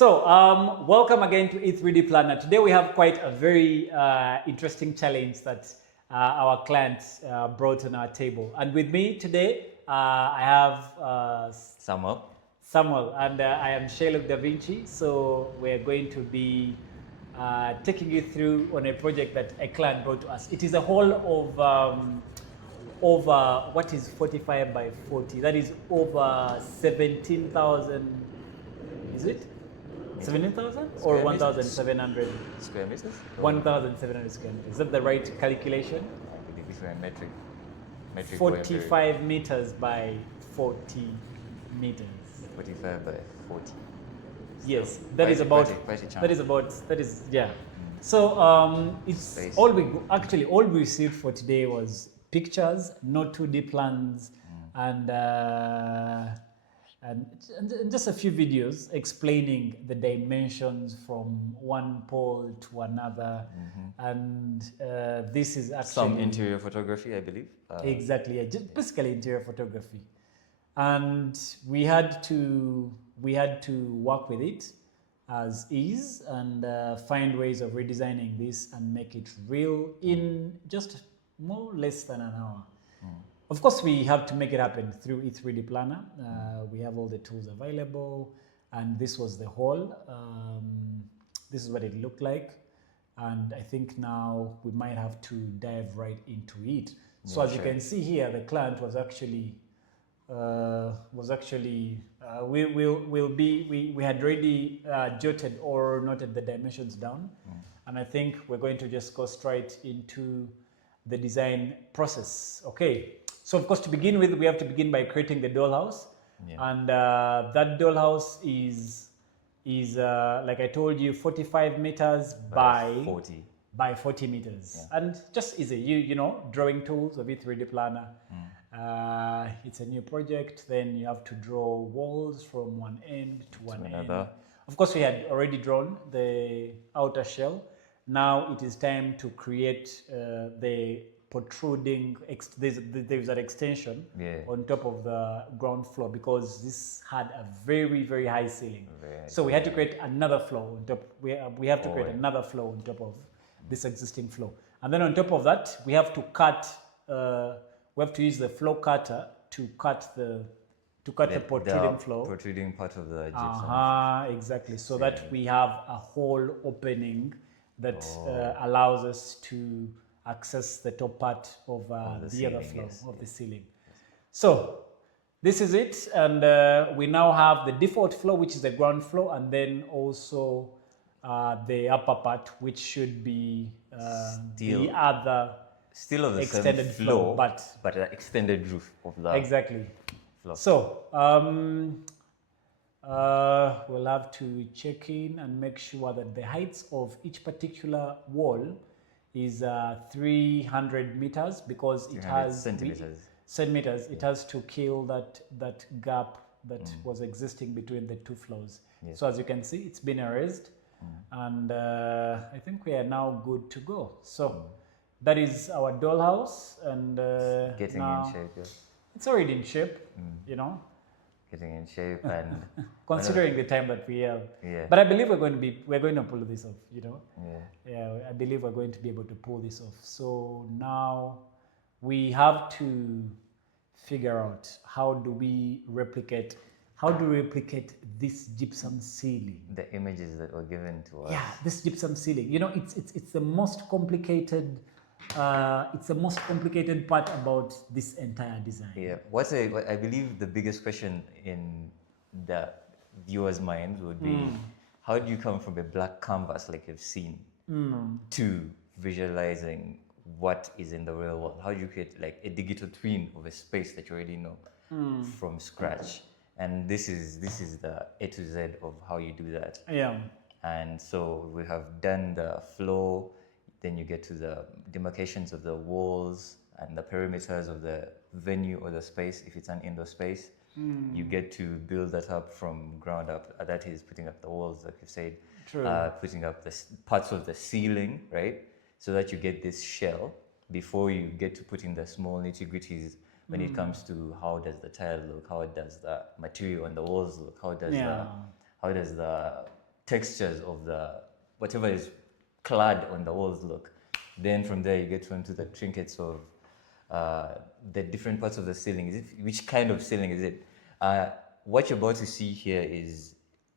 Welcome again to E3D Planner. Today we have quite a very interesting challenge that our client brought on our table. And with me today, I have Samuel, and I am Sherlock Da Vinci. So we're going to be taking you through on a project that a client brought to us. It is a whole of over what is 45 by 40. That is over 17,000. Is it? 17,000 or 1,700 square meters? 1,700 square meters. Is that the right calculation? I believe it's metric. 45 meters by 40 meters. 45 by 40. Yes, So that is about. quite a chunk. That is yeah. So it's Space. all we received for today was pictures, no 2D plans, and just a few videos explaining the dimensions from one pole to another. And this is actually Some interior photography, I believe. exactly, yeah, just basically interior photography. And we had to work with it as is and find ways of redesigning this and make it real in just more or less than an hour. Of course, we have to make it happen through E3D Planner. We have all the tools available, and this was the whole. This is what it looked like, and I think now we might have to dive right into it. So as you can see here, the client was actually we had already jotted or noted the dimensions down, and I think we're going to just go straight into the design process. Okay. So of course, to begin with, we have to begin by creating the dollhouse, and that dollhouse is like I told you, 45 meters by 40 meters, and just easy. You know, drawing tools of E3D Planner. It's a new project. Then you have to draw walls from one end to one end. Of course, we had already drawn the outer shell. Now it is time to create the protruding, there's an extension on top of the ground floor because this had a very, very high ceiling. So we had to create another floor on top. We have to create another floor on top of this existing floor. And then on top of that, we have to cut, we have to use the floor cutter to cut the protruding floor. Protruding part of the gypsum. Exactly. So that we have a whole opening that allows us to access the top part of the other floor of the ceiling. So this is it, and we now have the default floor, which is the ground floor, and then also the upper part, which should be the other still of the extended same floor, but an extended roof of the exactly floor. So we'll have to check in and make sure that the heights of each particular wall is 300 meters because it has centimeters. It has to kill that gap that was existing between the two floors. So as you can see, it's been erased, and I think we are now good to go. So that is our dollhouse, and getting now in shape. it's already in shape, you know. Getting in shape and considering the time that we have. But I believe we're going to pull this off, you know. I believe we're going to be able to pull this off. So now we have to figure out how do we replicate this gypsum ceiling. The images that were given to us. Yeah, this gypsum ceiling. You know, it's the most complicated part about this entire design. Yeah, I believe the biggest question in the viewer's mind would be, how do you come from a black canvas like you've seen to visualizing what is in the real world? How do you create like a digital twin of a space that you already know from scratch? And this is the A to Z of how you do that. Yeah. And so we have done the floor. Then you get to the demarcations of the walls and the perimeters of the venue or the space, if it's an indoor space. You get to build that up from ground up. That is putting up the walls, like you said. True. Putting up the parts of the ceiling, right? So that you get this shell before you get to putting the small nitty-gritties when it comes to how does the tile look, how does the material on the walls look, how does the textures of the whatever is clad on the walls look. Then from there you get onto the trinkets of the different parts of the ceiling. Which kind of ceiling is it? What you're about to see here is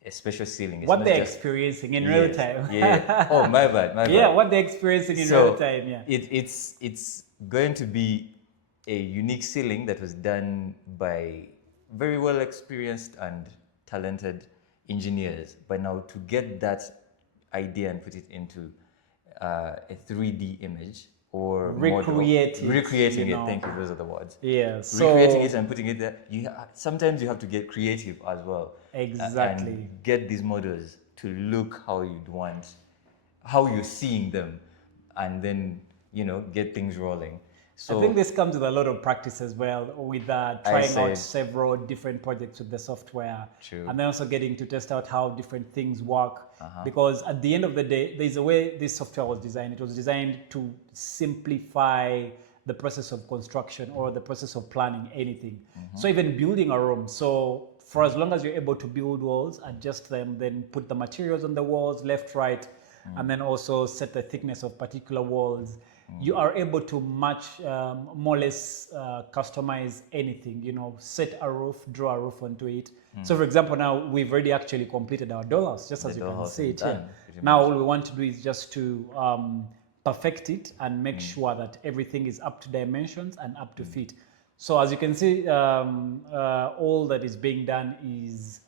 a special ceiling. It's what not they're just- experiencing in real Yes, time. yeah. Oh, my bad. Yeah, what they're experiencing in real time. Yeah. It's going to be a unique ceiling that was done by very well experienced and talented engineers. But now to get that idea and put it into a 3D image or Recreate model, it, recreating you it. know. Thank you. Those are the words. Yeah. So Recreating it and putting it there. Sometimes you have to get creative as well. Exactly. And get these models to look how you'd want, how you're seeing them, and then get things rolling. So I think this comes with a lot of practice as well, with trying out several different projects with the software. True. And then also getting to test out how different things work. Because at the end of the day, there's a way this software was designed. It was designed to simplify the process of construction or the process of planning anything. So even building a room. So for as long as you're able to build walls, adjust them, then put the materials on the walls, left, right, and then also set the thickness of particular walls. You are able to match, more or less customize anything, set a roof, draw a roof onto it. So for example, now we've already actually completed our dollhouse, just as you can see it here. Now all we want to do is just to perfect it and make sure that everything is up to dimensions and up to fit. So as you can see, all that is being done is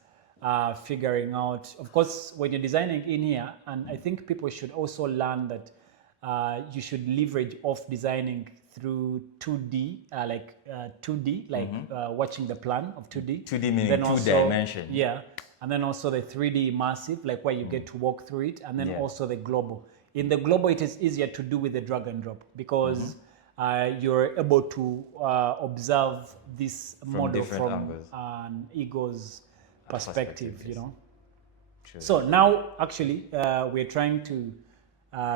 figuring out, of course, when you're designing in here, and I think people should also learn that you should leverage off designing through 2D, watching the plan of 2D. 2D meaning then two also, dimension. Yeah, and then also the 3D immersive, like where you get to walk through it, and then also the global. In the global, it is easier to do with the drag and drop because you're able to observe this model from angles. an ego's perspective, True. So now, actually, we're trying to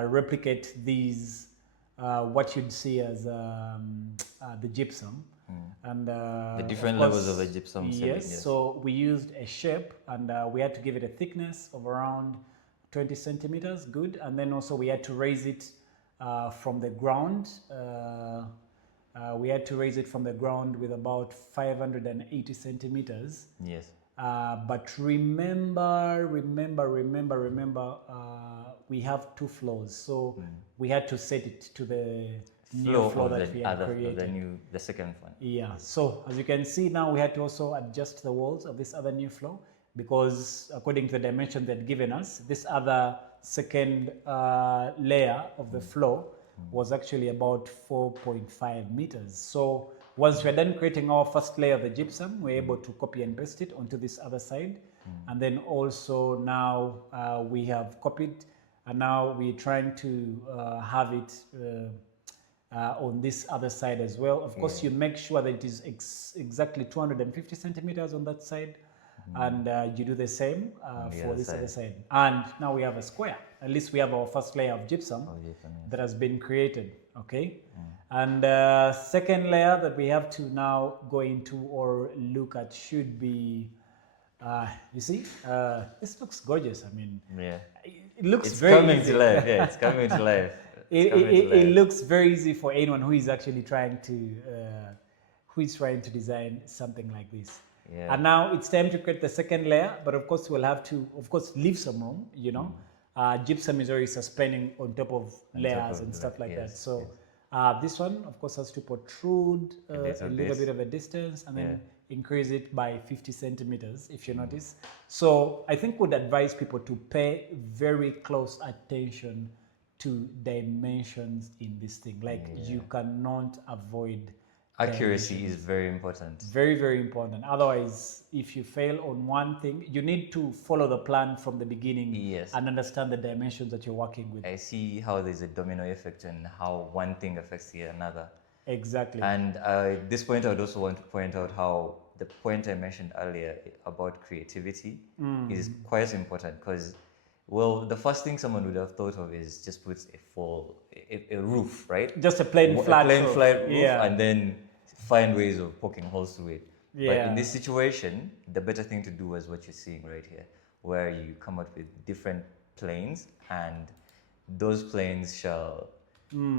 replicate these, what you'd see as the gypsum. And The different of course, levels of the gypsum. Yes, so we used a shape and we had to give it a thickness of around 20 centimeters, good. And then also we had to raise it from the ground. We had to raise it from the ground with about 580 centimeters. Yes. But remember, we have 2 floors, so we had to set it to the new floor that we had created. The second one. Yeah, so as you can see now, we had to also adjust the walls of this other new floor because according to the dimension they'd given us, this other second layer of the floor was actually about 4.5 meters. So once we're done creating our first layer of the gypsum, we're able to copy and paste it onto this other side. And then also now we have copied, and now we're trying to have it on this other side as well. Of course, you make sure that it is exactly 250 centimeters on that side, and you do the same for this other side. And now we have a square. At least we have our first layer of gypsum that has been created, okay? And second layer that we have to now go into or look at should be, you see, this looks gorgeous. I mean, it looks It's very coming easy. to life. Yeah, it's coming to life. It looks very easy for anyone who is actually trying to design something like this. Yeah. And now it's time to create the second layer, but of course we'll have to, leave some room. Gypsum is already suspending on top of layers and stuff like that. So this one, of course, has to protrude a little bit of a distance and then increase it by 50 centimeters, if you notice. So I think would advise people to pay very close attention to dimensions in this thing. Like you cannot avoid accuracy is very important. Very, very important. Otherwise, if you fail on one thing, you need to follow the plan from the beginning and understand the dimensions that you're working with. I see how there's a domino effect and how one thing affects the another. Exactly. And at this point, I would also want to point out how the point I mentioned earlier about creativity is quite important because, well, the first thing someone would have thought of is just put a roof, right? Just a plain flat roof, and then find ways of poking holes through it. Yeah. But in this situation, the better thing to do is what you're seeing right here. where you come up with different planes, and those planes shall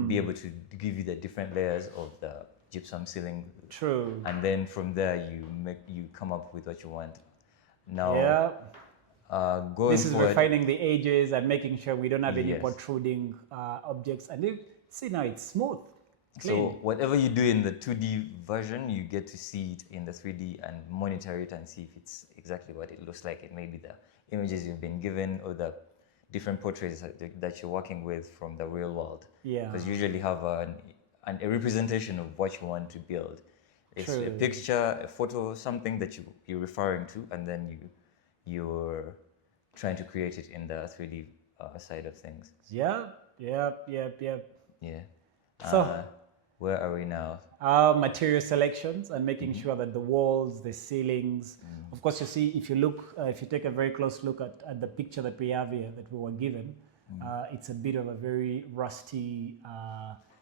be able to give you the different layers of the gypsum ceiling. True. And then from there you come up with what you want. Now, Yeah. going This is forward, refining the edges and making sure we don't have any Yes. protruding objects. And see now it's smooth. so Clean. whatever you do in the 2D version, you get to see it in the 3D and monitor it and see if it's exactly what it looks like. It may be the images you've been given or the different portraits that you're working with from the real world. Yeah. Because you usually have a representation of what you want to build. It's a True. picture, a photo, something that you're referring to, and then you're trying to create it in the 3D side of things. Yeah. Yeah. So- Where are we now? Material selections and making sure that the walls, the ceilings, of course, you see, if you look, if you take a very close look at the picture that we have here that we were given, it's a bit of a very rusty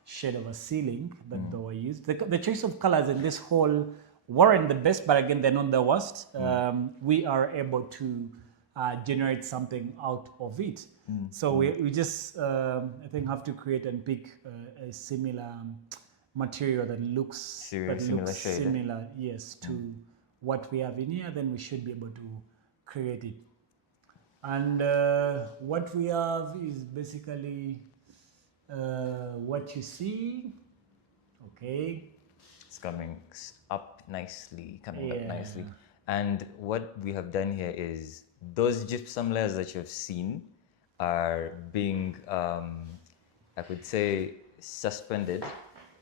shade of a ceiling that they were used. The choice of colors in this hall weren't the best, but again, they're not the worst. We are able to generate something out of it. So we just, I think, have to create and pick a similar material that looks Similar shade. similar, yes, to what we have in here. Then we should be able to create it. And what we have is basically what you see. Okay. It's coming up nicely, coming up Yeah. nicely. And what we have done here is those gypsum layers that you've seen are being, I could say, suspended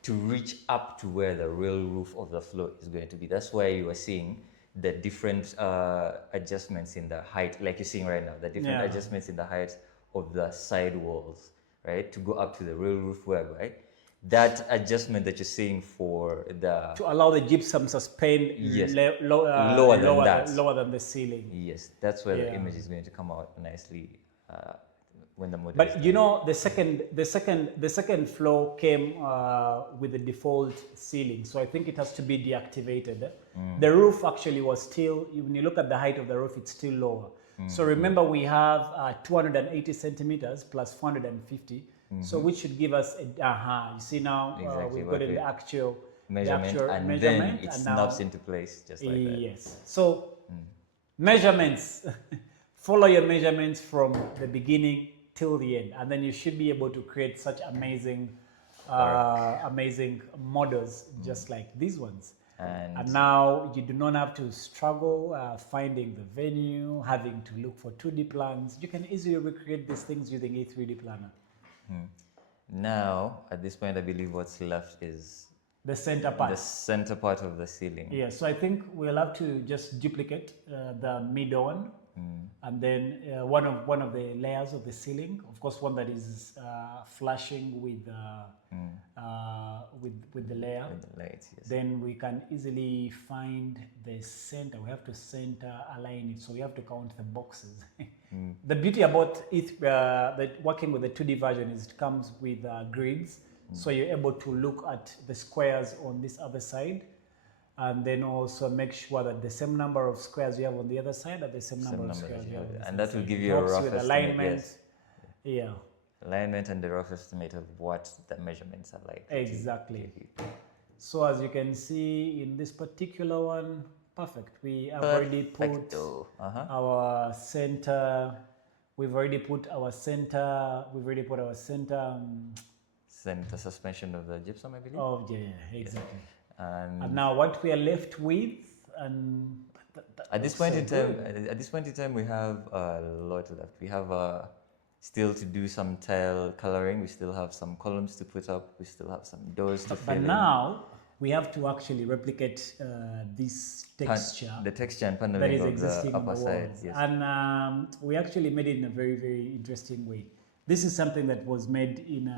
to reach up to where the real roof of the floor is going to be. That's why you are seeing the different adjustments in the height, like you're seeing right now, the different Yeah. adjustments in the height of the side walls, right, to go up to the real roof whereby that adjustment that you're seeing for the To allow the gypsum suspend Yes. lower than the ceiling. yes, that's where the Yeah. image is going to come out nicely when the model. But you know, the second floor came with the default ceiling, so I think it has to be deactivated. The roof actually was still, when you look at the height of the roof, it's still lower. So remember, we have 280 centimeters plus 450, so which should give us a. You see now, Exactly we've what got in we- the actual measurement, and measurement, then it and now- snaps into place just like that. Yes. So measurements. Follow your measurements from the beginning till the end, and then you should be able to create such amazing, amazing models just like these ones. And now you do not have to struggle finding the venue, having to look for 2D plans. You can easily recreate these things using E3D planner. Now, at this point, I believe what's left is The center part. the center part of the ceiling. Yeah, so I think we'll have to just duplicate the middle one, and then one of the layers of the ceiling. Of course, one that is flashing with the layer. With the lights, yes. Then we can easily find the center. We have to center align it, so we have to count the boxes. The beauty about it, that working with the 2D version, is it comes with grids. So you're able to look at the squares on this other side, and then also make sure that the same number of squares you have on the other side are the same number of squares you have on this And other that will side. give It you a helps rough with estimate, alignment. yes. Yeah, Alignment and the rough estimate of what the measurements are like. exactly. So as you can see in this particular one, perfect. We have already put Perfecto. our center. We've already put our center. We've already put our center. Center suspension of the gypsum, I believe. Oh yeah, exactly. And And now what we are left with, and at this point in time, we have a lot left. We have still to do some tile coloring. We still have some columns to put up. We still have some doors to fill but in. now we have to actually replicate this texture The texture and that paneling is of existing the on the upper walls, side. Yes. and we actually made it in a very, very interesting way. This is something that was made in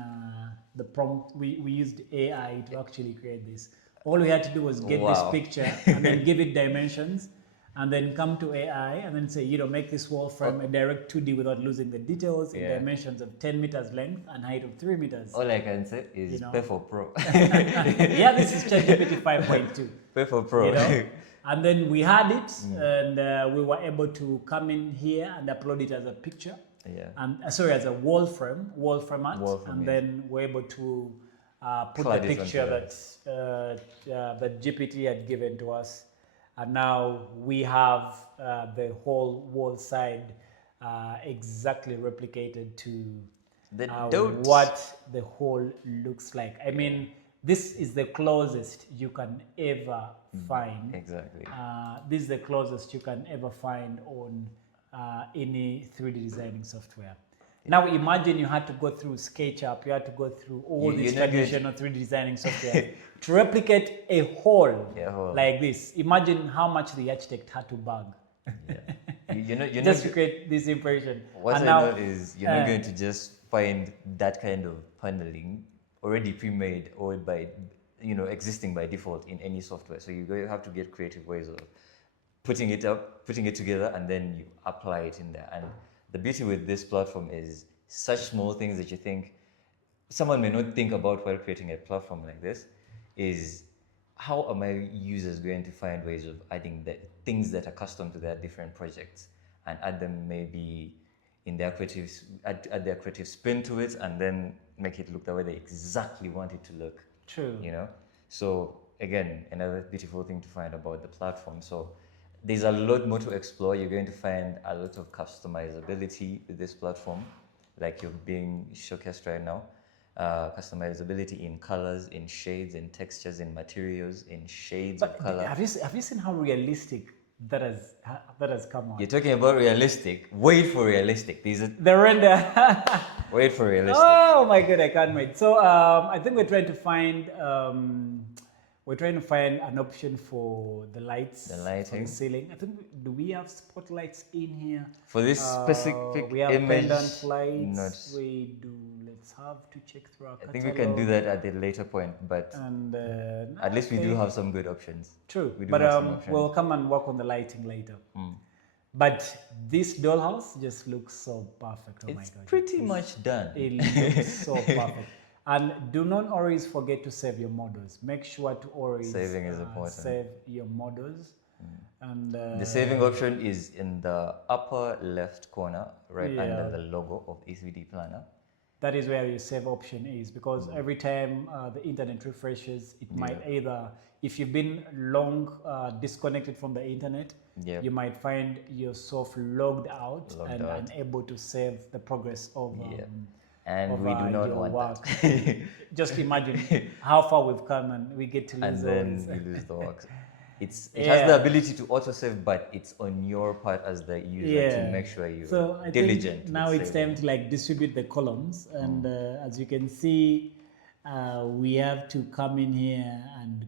the prompt. We used AI to actually create this. All we had to do was get this Wow. picture and then give it dimensions, and then come to AI and then say, make this wall from a direct 2D without losing the details in Yeah. dimensions of 10 meters length and height of 3 meters. All I can say is pay for pro. Yeah, this is ChatGPT 5.2. Pay for pro. You know? And then we had it, and we were able to come in here and upload it as a picture. Yeah. And sorry, as a wall frame art, and yes. then we're able to put Clad the it onto picture that. that GPT had given to us, and now we have the whole wall side exactly replicated to what the whole looks like. I mean, this is the closest you can ever find. Exactly. This is the closest you can ever find on any 3D designing software. Now imagine you had to go through SketchUp, you had to go through all these traditional 3D designing software to replicate a hole like this. Imagine how much the architect had to bug. Just to create this impression. What I know is you're not going to just find that kind of paneling already pre-made or by existing by default in any software. So you have to get creative ways of putting it up, putting it together, and then you apply it in there. And the beauty with this platform is such small things that you think someone may not think about while creating a platform like this is how are my users going to find ways of adding the things that are custom to their different projects and add them maybe in their add their creative spin to it and then make it look the way they exactly want it to look. True. So again, another beautiful thing to find about the platform. So there's a lot more to explore. You're going to find a lot of customizability with this platform, like you're being showcased right now. Customizability in colors, in shades, in textures, in materials, in shades of color. Have you seen how realistic that has come out? You're talking about realistic. Wait for realistic. The render. Wait for realistic. Oh my god, I can't wait. So I think we're trying to find an option for the lights, the lighting, for the ceiling. I think, do we have spotlights in here for this specific we have image? pendant lights. We do. Let's have to check through our catalog. I think we can do that at a later point, but at least we do have some good options. True, but we'll come and work on the lighting later. But this dollhouse just looks so perfect. Oh my god, it's pretty much done. It looks so perfect. And do not always forget to save your models. Make sure to always saving is important. Save your models. And the saving option is in the upper left corner, right under the logo of E3D Planner. That is where your save option is, because every time the internet refreshes, it might either, if you've been long disconnected from the internet, you might find yourself logged out and unable to save the progress of and we do not want work. that. Just imagine how far we've come and we get to lose and then we lose the work. It has the ability to autosave, but it's on your part as the user to make sure you're diligent. Think now it's time to distribute the columns, and as you can see, we have to come in here and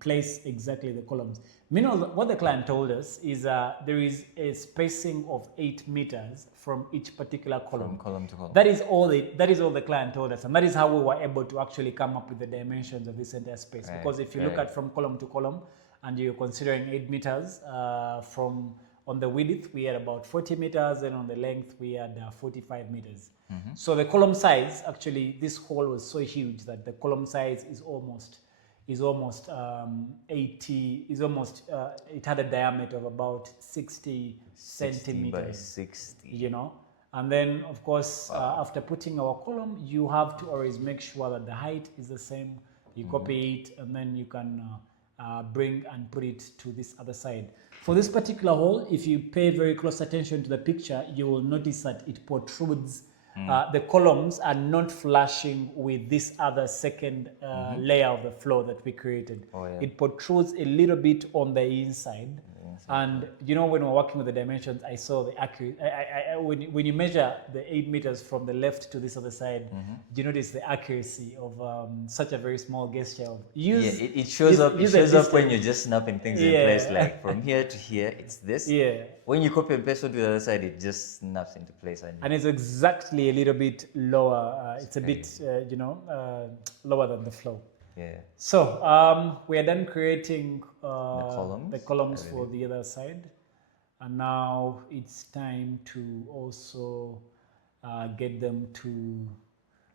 place exactly the columns. Meanwhile, what the client told us is there is a spacing of 8 meters from each particular column. From column to column. That is all the client told us, and that is how we were able to actually come up with the dimensions of this entire space. Because if you look at from column to column, and you're considering 8 meters from on the width, we had about 40 meters, and on the length, we had 45 meters. So the column size, actually, this hole was so huge that the column size is almost 80. It had a diameter of about 60 centimeters. By 60. And then, of course, after putting our column, you have to always make sure that the height is the same. You copy it, and then you can bring and put it to this other side. For this particular hole, if you pay very close attention to the picture, you will notice that it protrudes. The columns are not flashing with this other second layer of the floor that we created. It protrudes a little bit on the inside. And when we're working with the dimensions, I saw the accuracy. When you measure the 8 meters from the left to this other side, do you notice the accuracy of such a very small gesture? It shows up when you're just snapping things in place, like from here to here, it's this. When you copy and paste onto the other side, it just snaps into place. And it's exactly a little bit lower. It's a bit, lower than the floor. So we are done creating the columns for the other side, and now it's time to also get them to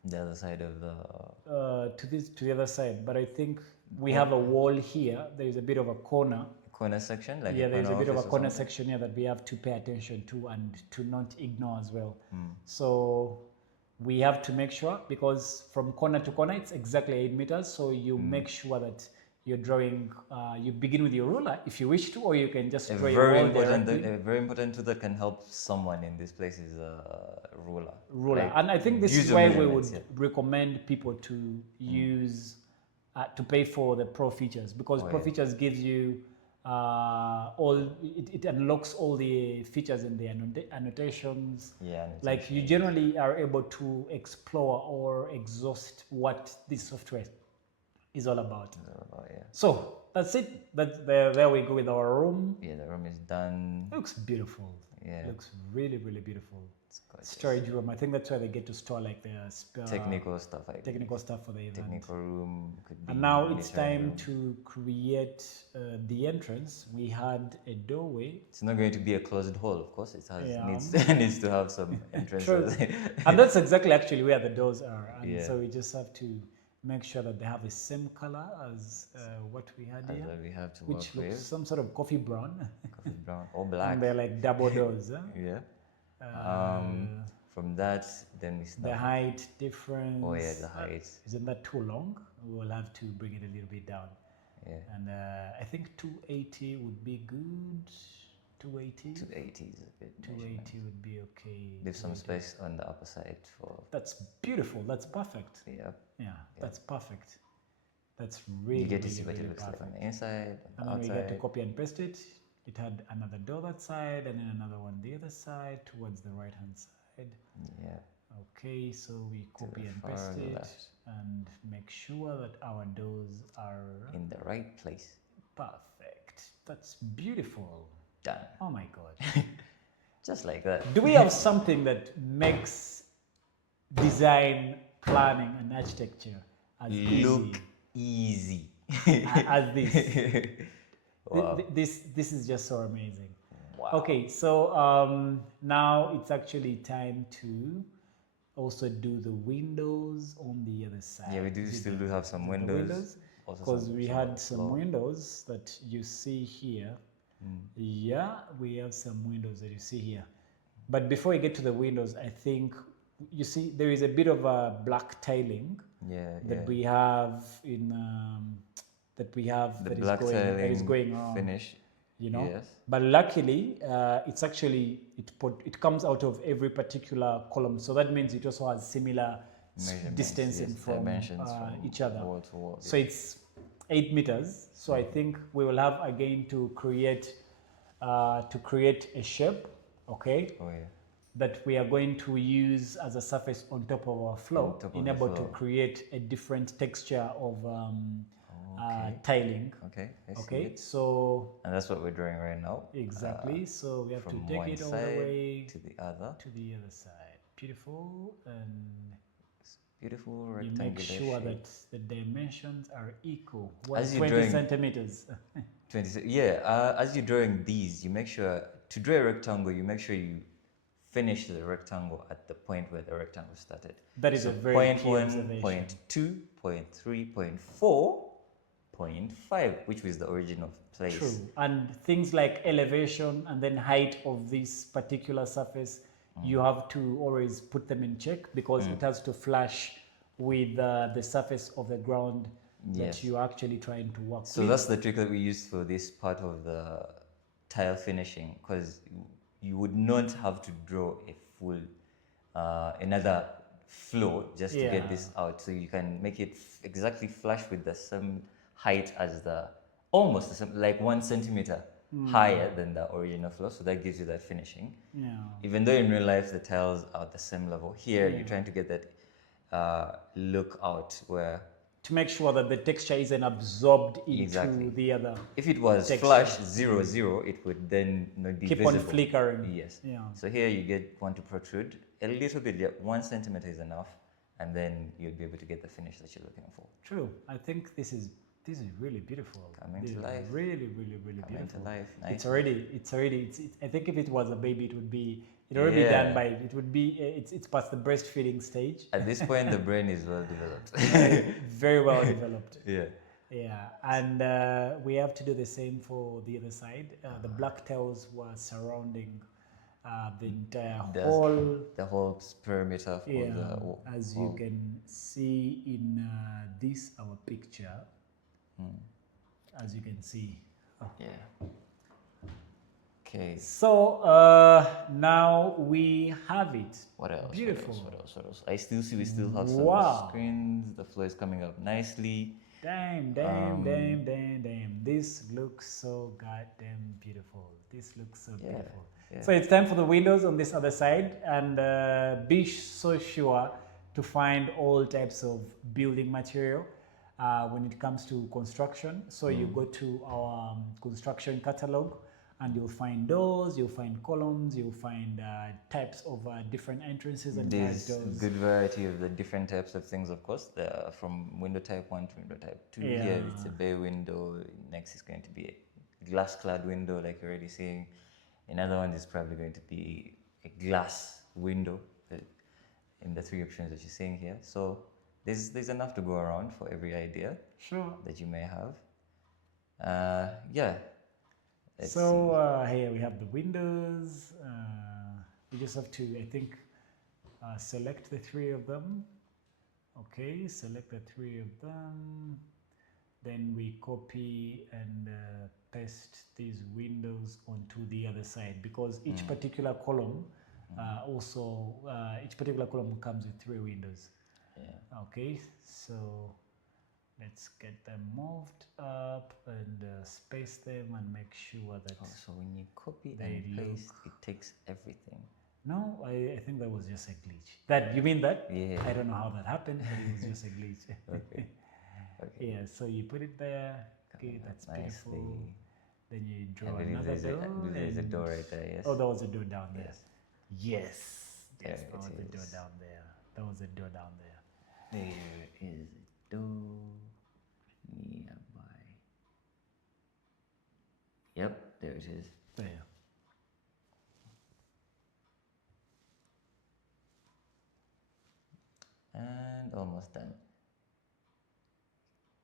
the other side of the to the other side. But I think we have a wall here. There is a bit of a corner. Corner section, like Yeah, there's a bit of a office or corner something? section here that we have to pay attention to and to not ignore as well. So we have to make sure, because from corner to corner it's exactly 8 meters. So you make sure that you're drawing. You begin with your ruler if you wish to, or you can just A draw very your wall important, directly. a very important tool that can help someone in this place is a ruler. Ruler. Like, And I think this use is your why we would measurements, yeah. recommend people to use to pay for the pro features, because Oh, pro yeah. features gives you it unlocks all the features in the annotations. Yeah, Like you generally are able to explore or exhaust what this software is all about. yeah. So that's it. There we go with our room. Yeah, the room is done. It looks beautiful. Yeah. It looks really, really beautiful. It's gorgeous. Storage room. I think that's where they get to store like their Technical stuff, I believe. technical stuff for the event. Technical room could be. And now it's military time room. to create the entrance. We had a doorway. It's not going to be a closed hall, of course. It has Yeah. needs to have some entrances. And that's exactly actually where the doors are. And Yeah. so we just have to make sure that they have the same color as what we had As here, well we have to work which looks with. some sort of coffee brown. Coffee brown or black. And they're like double doors. Huh? Yeah. Uh, From that, then we the start. height difference. Oh yeah, the height. Isn't that too long? We'll have to bring it a little bit down. Yeah. And I think 280 would be good. 280. 280 is a bit. 280 would be okay. Leave some 280. space on the upper side for. That's beautiful. That's perfect. Yeah. Yeah, that's perfect. That's really, You get to really, see what really it looks like on perfect. the inside, And on then the we get to outside. copy and paste it. It had another door that side, and then another one the other side towards the right hand side. Yeah. Okay, so we copy the and far paste it left. and make sure that our doors are In the right place. perfect. That's beautiful. Done. Oh my god. Just like that. Do we have something that makes design, planning, and architecture as Look easy easy. as this? Wow. This is just so amazing. Wow. Okay, so now it's actually time to also do the windows on the other side. Yeah, we do still do have some windows. Also because some we floor- had some floor. windows that you see here. Yeah, we have some windows that you see here. But before we get to the windows, I think you see there is a bit of a black tiling Yeah, that yeah. we have in The that black is tiling going on. finish. You know, Yes. but luckily it's actually it comes out of every particular column, so that means it also has similar Measurements, distancing yes, from dimensions from each other. wall to wall. So it's 8 meters. So I think we will have again to create a shape, okay, Oh yeah. that we are going to use as a surface on top of our floor, On top of in the able to floor. create a different texture of Okay. tiling. Okay. I see Okay, it. so And that's what we're doing right now. exactly. So we have to From take one it all the side way to the other. to the other side. Beautiful, and Beautiful you rectangular make sure shape. that the dimensions are equal. As you're 20 drawing- centimeters. 20. Yeah. As you're drawing these, you make sure to draw a rectangle. You make sure you finish the rectangle at the point where the rectangle started. That is So a very point key 1, observation. point 2, point 3, point 4, point 5, which was the origin of place. True. And things like elevation and then height of this particular surface, you have to always put them in check because it has to flash with the surface of the ground that Yes. you're actually trying to work So with. that's the trick that we used for this part of the tile finishing, because you would not have to draw a full another floor just to Yeah. get this out. So you can make it exactly flush with the same height as almost the same, like 1 centimeter higher than the original floor. So that gives you that finishing. Yeah. Even though in real life the tiles are at the same level, here Yeah. you're trying to get that look out where To make sure that the texture isn't absorbed into Exactly. the other. if it was Texture. flush 0, 0, it would then not be Keep visible. on flickering. Yes. Yeah. So here you want to protrude a little bit, yeah, 1 centimeter is enough, and then you'll be able to get the finish that you're looking for. True. I think this is really beautiful. Coming This to is life. Really Coming beautiful. to life, nice. It's already. I think if it was a baby, it would be. It already be Yeah. done by. It would be. It's past the breastfeeding stage. At this point, the brain is well developed. Very well developed. Yeah. Yeah, and we have to do the same for the other side. The black tiles were surrounding the entire hall. The whole perimeter of Yeah, the as wall. you can see in this our picture, as you can see. Yeah. Okay. So now we have it. What else? Beautiful. What else? What else? I still see we still have some Wow. screens. The floor is coming up nicely. Damn. This looks so goddamn beautiful. This looks so beautiful. Yeah. So it's time for the windows on this other side, and be so sure to find all types of building material when it comes to construction. So you go to our construction catalog, and you'll find doors, you'll find columns, you'll find types of different entrances and There's doors. good variety of the different types of things, of course. From window type 1 to window type 2. Yeah. Here it's a bay window. Next is going to be a glass-clad window, like you're already saying. Another one is probably going to be a glass window in the three options that you're saying here. So there's enough to go around for every idea that you may have. Yeah. Let's So here we have the windows. We just have to, I think, select the three of them. Okay, select the three of them. Then we copy and paste these windows onto the other side, because each particular column each particular column comes with three windows. Yeah. Okay, so let's get them moved up and space them and make sure that. Oh, so when you copy they and paste, look- it takes everything. No, I think that was just a glitch. That, you mean that? Yeah. I don't know how that happened, but it was just a glitch. Okay. Okay. Yeah, so you put it there. Okay, Coming up that's nicely. beautiful. Then you I draw believe another there's door. there's a and- door right there, yes? Oh, there was a door down there. Yes. Yes. There Yes, there was it a door is. down there. There was a door down there. There is a door nearby. Yep, there it is. There. And almost done.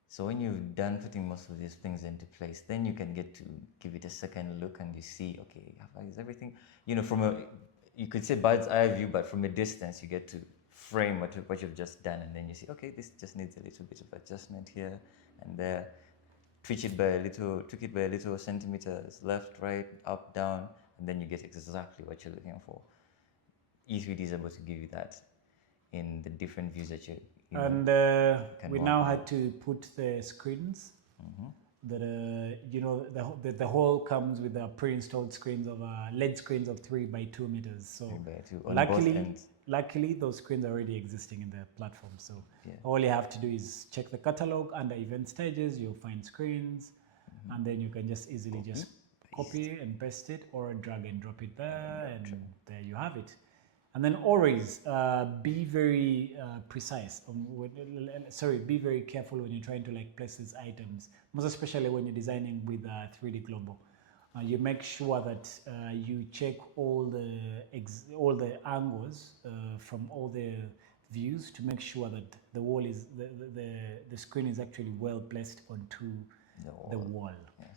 So when you've done putting most of these things into place, then you can get to give it a second look and you see, okay, is everything, from you could say bird's eye view, but from a distance you get to frame what you've just done, and then you see, okay, this just needs a little bit of adjustment here and there. Tweak it by a little centimeters, left, right, up, down, and then you get exactly what you're looking for. E3D is able to give you that in the different views that And we want. now had to put the screens that the whole comes with pre-installed screens of LED screens of 3 by 2 meters. So 3 by 2 on both ends. luckily those screens are already existing in the platform. So Yeah. all you have to do is check the catalog under event stages. You'll find screens, and then you can just easily copy and paste it, or drag and drop it there, and there you have it. And then always be very precise. Be very careful when you're trying to place these items, most especially when you're designing with 3D Global. You make sure that you check all the angles from all the views to make sure that the wall is the screen is actually well placed onto the wall. Yes.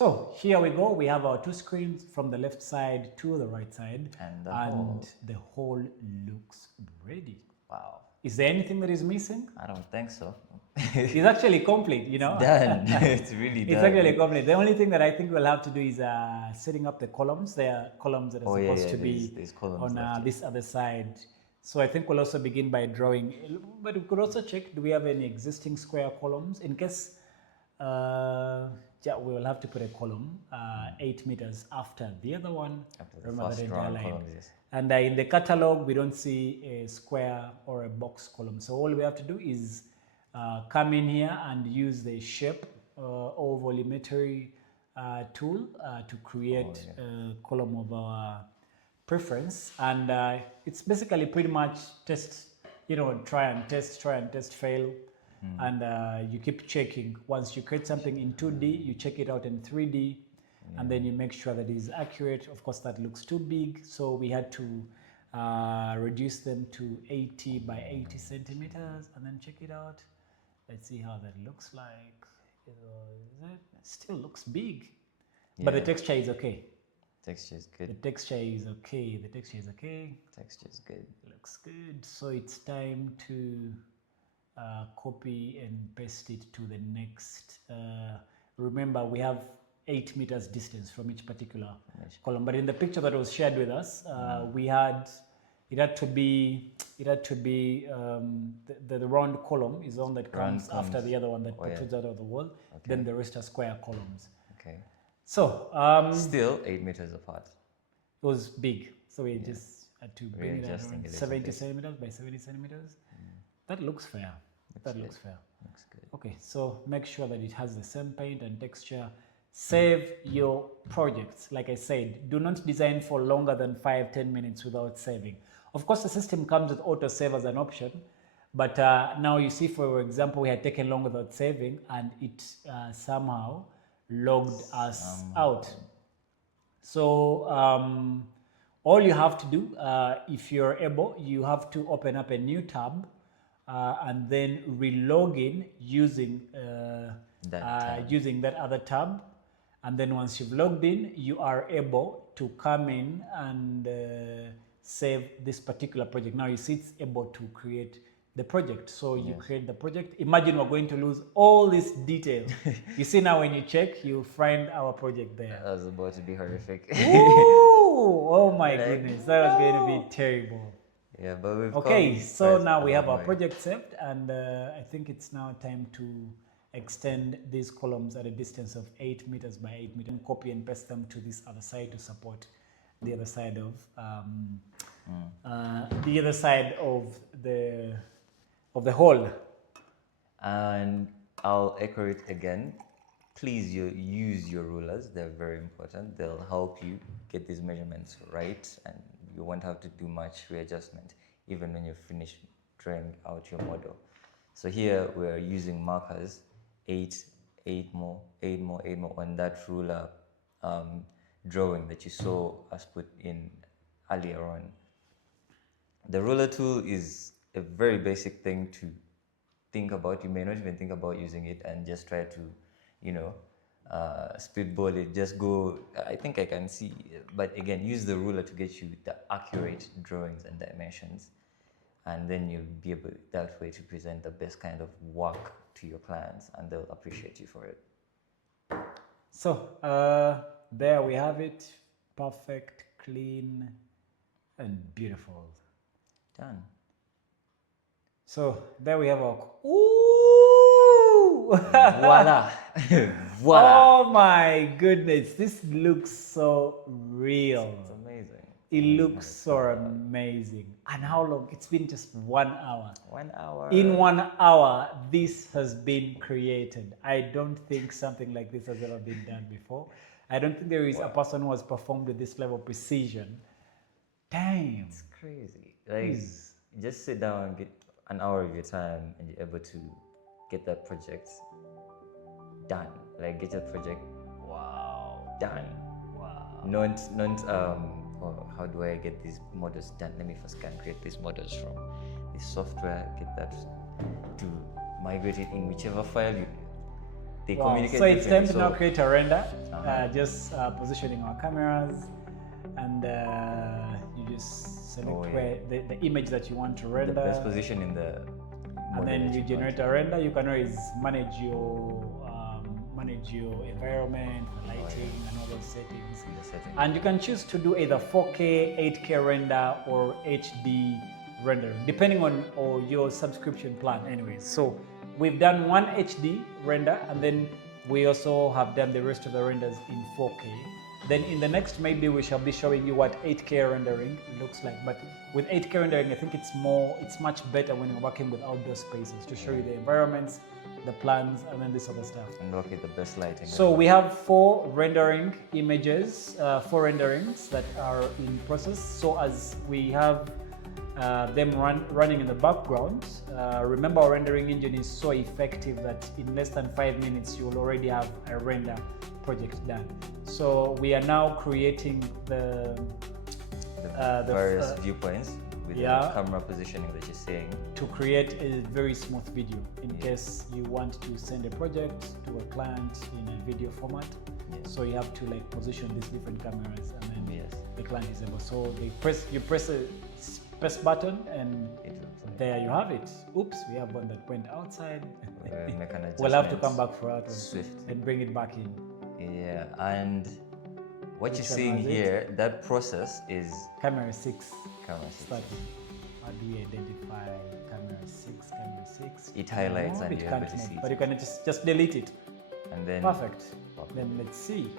So here we go. We have our two screens from the left side to the right side, And the whole looks ready. Wow. Is there anything that is missing? I don't think so. It's actually complete, Done. It's really done. It's actually complete. The only thing that I think we'll have to do is setting up the columns. There are columns that are supposed to be there's columns on this other side. So I think we'll also begin by drawing, but we could also check, do we have any existing square columns? In case, we will have to put a column 8 meters after the other one. After the Remember first the drawn entire line. columns, yes. And in the catalog, we don't see a square or a box column. So all we have to do is come in here and use the shape or volumetry tool to create a column of our preference. And it's basically pretty much try and test, fail. And you keep checking. Once you create something in 2D, you check it out in 3D. And then you make sure that it is accurate. Of course, that looks too big, so we had to reduce them to 80 by 80 centimeters, and then check it out. Let's see how that looks like. Still looks big, but the Yeah. texture is okay. Texture is The good. texture is okay. The texture is okay. Texture is good. Looks good. So it's time to copy and paste it to the next. Remember, we have 8 meters distance from each particular column. But in the picture that was shared with us, we had it had to be the round column is the one that comes after the other one that protrudes out of the wall. Okay. Then the rest are square columns. Okay. So Still 8 meters apart. it was big, so we just had to bring it Readjusting around a little 70 bit. centimeters by 70 centimeters. That looks fair. That looks fair. Looks good. Okay, so make sure that it has the same paint and texture. Save your projects. Like I said, do not design for longer than 5-10 minutes without saving. Of course, the system comes with auto save as an option, but now you see, for example, we had taken long without saving and it somehow logged us out. So all you have to do, if you're able, you have to open up a new tab and then re-log in using using that other tab. And then once you've logged in, you are able to come in and save this particular project. Now you see it's able to create the project. So you create the project. Imagine we're going to lose all this detail. You see now when you check, you find our project there. That was about to be horrific. Ooh, oh my goodness, that was going to be terrible. Yeah, but we've Okay, come so quite now a we long have our way. project saved, and I think it's now time to extend these columns at a distance of 8 meters by 8 meters and copy and paste them to this other side to support the other side of the hole. And I'll echo it again. Please use your rulers. They're very important. They'll help you get these measurements right, and you won't have to do much readjustment even when you're finished drawing out your model. So here we're using markers, 8 more on that ruler drawing that you saw us put in earlier on. The ruler tool is a very basic thing to think about. You may not even think about using it and just try to, spitball it. Just go, I think I can see, but again, use the ruler to get you the accurate drawings and dimensions. And then you'll be able that way to present the best kind of work to your clients, and they'll appreciate you for it. So there we have it, perfect, clean, and beautiful. Done. So there we have our. Ooh! Voila! Voila! Oh my goodness, this looks so real. It's amazing. It looks so amazing. And how long? It's been just 1 hour. 1 hour. In 1 hour, this has been created. I don't think something like this has ever been done before. I don't think there is a person who has performed with this level of precision. Damn. It's crazy. Like, just sit down and get an hour of your time, and you're able to get that project done. Like, get your project, done. Not how do I get these models done? Let me first create these models from this software, get that to migrate it in whichever file they communicate. So it's time to now differently. create a render. Just positioning our cameras, and you just select where the image that you want to render. The best position in the and then you generate a render. You can always manage your environment, the lighting, and all those settings. And you can choose to do either 4K, 8K render, or HD rendering, depending on your subscription plan. Anyways, so we've done one HD render, and then we also have done the rest of the renders in 4K. Then in the next, maybe we shall be showing you what 8K rendering looks like. But with 8K rendering, I think it's much better when you're working with outdoor spaces to show you the environments, the plans, and then this other stuff. And look at the best lighting. So we have 4 rendering images, 4 renderings that are in process. So as we have them running in the background, remember our rendering engine is so effective that in less than 5 minutes, you will already have a render project done. So we are now creating the various viewpoints. with Yeah. the camera positioning that you're saying. To create a very smooth video in case you want to send a project to a client in a video format. Yes. So you have to like position these different cameras, and then Yes. the client is able. So you press a press button, and It looks like there you have it. Oops, we have one that went outside. we'll make an We'll have to adjustment come back for that one swiftly. and bring it back in. Yeah, and what Which you're one seeing was it? here, that process is Camera 6 camera 6. starting. How do we identify camera 6? Camera 6. It highlights and it you're can't able to move, see but it. you can just delete it. And then Perfect. Perfect. Then let's see.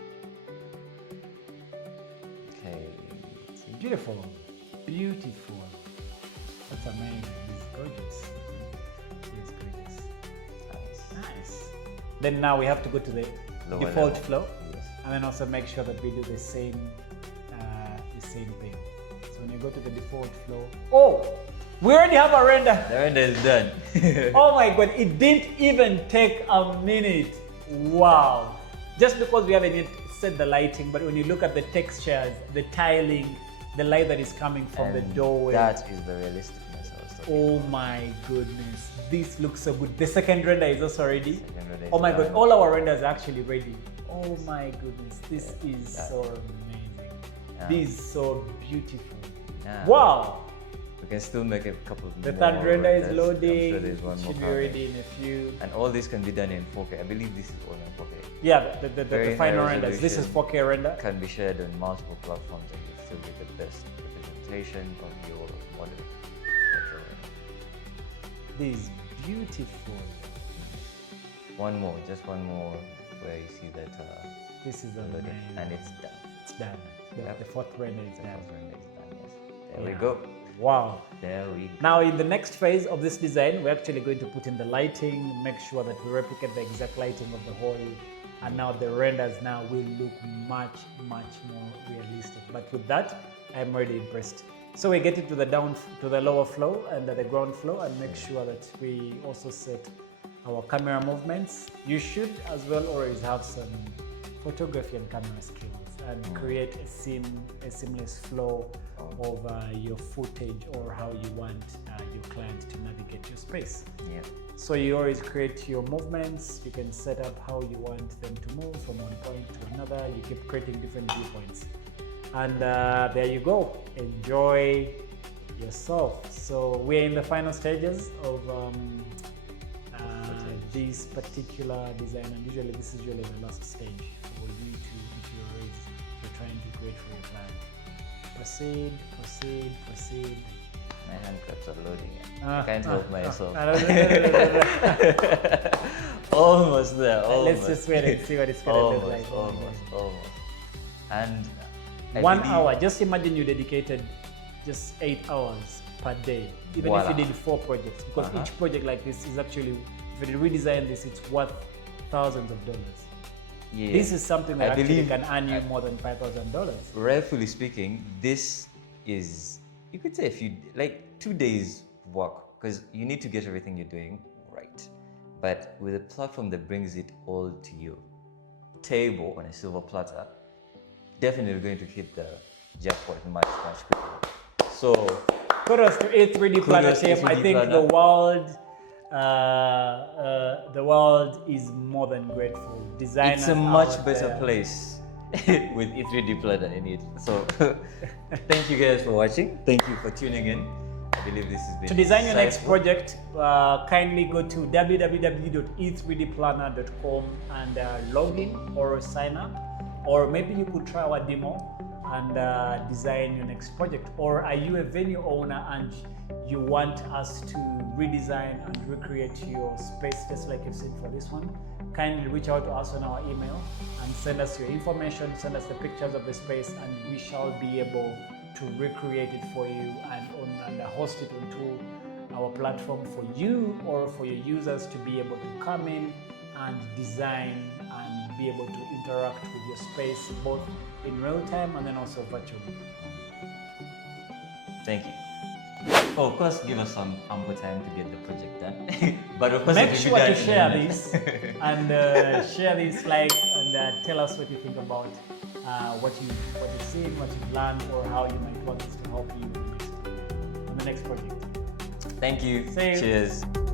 Okay. let's see. Beautiful. Beautiful. That's amazing. It's gorgeous. It's gorgeous. Nice. Nice. Then now we have to go to the Lower default level. flow, Yes. and then also make sure that we do the same thing. So when you go to the default flow, oh, we already have a render. The render is done. Oh my god, it didn't even take a minute. Wow. Just because we haven't yet set the lighting, but when you look at the textures, the tiling, the light that is coming from the And doorway. That is the realisticness I was talking Oh my goodness, this looks so good. The second render is also ready. Second render is Oh my god, done. all our renders are actually ready. Oh my goodness, this is that- so amazing. Yeah. This is so beautiful. Yeah. Wow. We can still make a couple The more third render is renders. loading. I'm sure there's one more Should be coming. ready in a few. And all this can be done in 4K. I believe this is all in 4K. Yeah, the Very final high renders. This is resolution. 4K render. Can be shared on multiple platforms and you still get the best representation of your model. This is beautiful. One more, just one more, where you see that This is loading, amazing. and it's done. It's done. Yep. The fourth render is The done. first render is done, yes. There we Yeah. go. Wow. There we go. Now in the next phase of this design, we're actually going to put in the lighting, make sure that we replicate the exact lighting of the whole, and now the renders now will look much, much more realistic. But with that, I'm really impressed. So we get it to the lower flow and the ground floor, and make sure that we also set our camera movements. You should as well always have some photography and camera skills, and create a seamless flow of your footage or how you want your client to navigate your space. Yeah. So you always create your movements. You can set up how you want them to move from one point to another. You keep creating different viewpoints. And there you go. Enjoy yourself. So we're in the final stages of this particular design, and usually this is usually the last stage for you to, if you're trying to create for your client. Proceed, proceed, proceed. My hand claps are loading. I can't help myself. No. Almost there. Almost. Let's just wait and see what it's going to look like. Almost. And I 1 believe- hour. Just imagine you dedicated just 8 hours per day, even Voila. if you did 4 projects, because each project like this is actually, if you redesign this, it's worth thousands of dollars. Yeah. This is something that I actually believe- can earn you more than $5,000. Rightfully speaking, this is, you could say, 2 days work, because you need to get everything you're doing right. But with a platform that brings it all to your table on a silver platter, definitely going to hit the jackpot much quicker. So Kudos to E3D Planner Kudos to team. I E3D think Planner. the world is more than grateful. Designers it's a much out better there. place with E3D Planner in it. So thank you guys for watching. Thank you for tuning in. I believe this has been To design your next insightful. project, kindly go to www.e3dplanner.com and log in or sign up. Or maybe you could try our demo and design your next project. Or are you a venue owner and you want us to redesign and recreate your space just like you've seen for this one? Kindly reach out to us on our email and send us your information, send us the pictures of the space, and we shall be able to recreate it for you and host it onto our platform for you or for your users to be able to come in and design and be able to interact with your space both in real time and then also virtually. Thank you. Oh, of course, give us some ample time to get the project done. But of course, Make it will be sure done to in share a minute. this and share this, like, and tell us what you think about what you've seen, what you've learned, or how you might want us to help you next time. And then next project. Thank you. See you. Cheers.